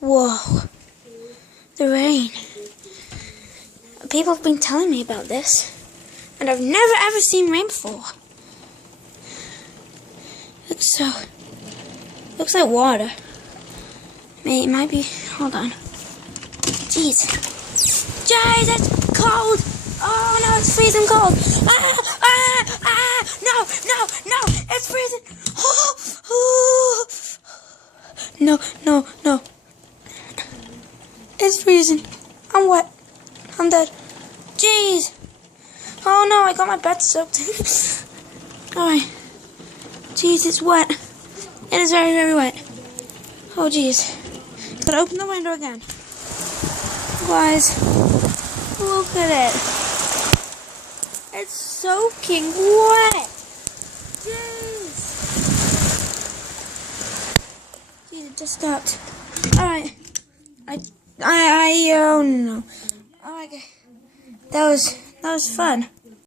Whoa. The rain. People have been telling me about this, and I've never ever seen rain before. Looks like water. It might be. Hold on. Jeez. Jeez, it's cold. Oh no, it's freezing cold. No, it's freezing. No. It's freezing. I'm wet. I'm dead. Jeez. Oh no, I got my bed soaked. Alright. Jeez, it's wet. It is very, very wet. Oh jeez. Gotta open the window again. Guys, look at it. It's soaking wet. Jeez. Jeez, it just stopped. Alright. Oh no. Oh, okay. That was fun.